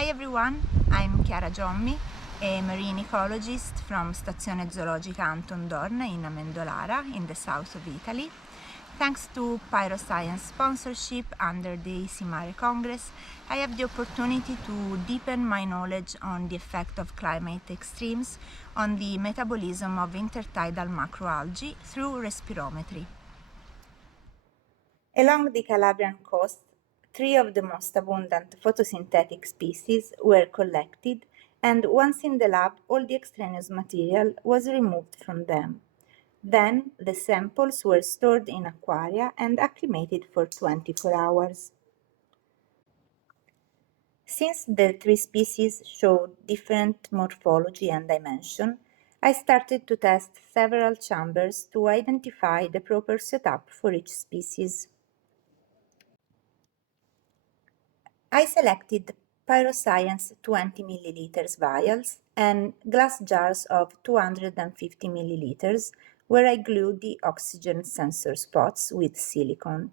Hi everyone, I'm Chiara Giommi, a marine ecologist from Stazione Zoologica Anton Dohrn in Amendolara in the south of Italy. Thanks to Pyroscience sponsorship under the ICYMARE Congress, I have the opportunity to deepen my knowledge on the effect of climate extremes on the metabolism of intertidal macroalgae through respirometry. Along the Calabrian coast, 3 of the most abundant photosynthetic species were collected, and once in the lab, all the extraneous material was removed from them. Then, the samples were stored in aquaria and acclimated for 24 hours. Since the 3 species showed different morphology and dimension, I started to test several chambers to identify the proper setup for each species. I selected Pyroscience 20 ml vials and glass jars of 250 ml where I glued the oxygen sensor spots with silicone.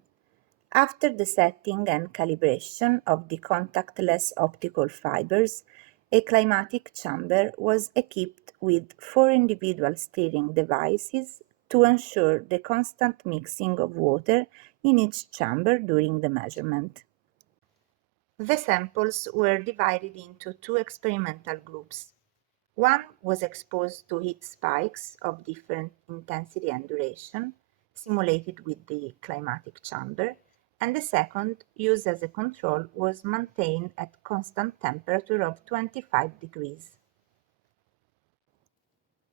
After the setting and calibration of the contactless optical fibers, a climatic chamber was equipped with 4 individual steering devices to ensure the constant mixing of water in each chamber during the measurement. The samples were divided into 2 experimental groups. One was exposed to heat spikes of different intensity and duration, simulated with the climatic chamber, and the second, used as a control, was maintained at constant temperature of 25 degrees.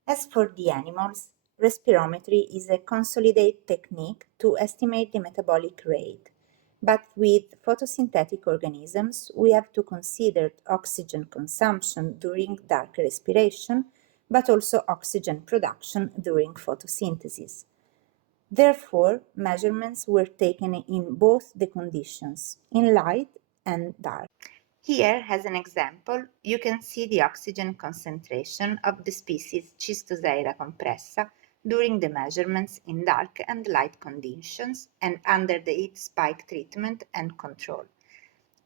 As for the animals, respirometry is a consolidated technique to estimate the metabolic rate. But with photosynthetic organisms, we have to consider oxygen consumption during dark respiration, but also oxygen production during photosynthesis. Therefore, measurements were taken in both the conditions, in light and dark. Here, as an example, you can see the oxygen concentration of the species Schistoseira compressa during the measurements in dark and light conditions and under the heat spike treatment and control.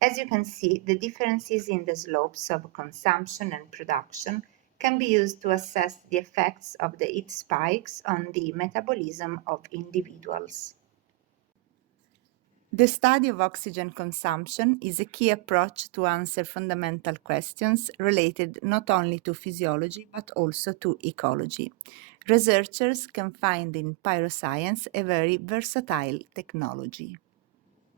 As you can see, the differences in the slopes of consumption and production can be used to assess the effects of the heat spikes on the metabolism of individuals. The study of oxygen consumption is a key approach to answer fundamental questions related not only to physiology but also to ecology. Researchers can find in pyroscience a very versatile technology.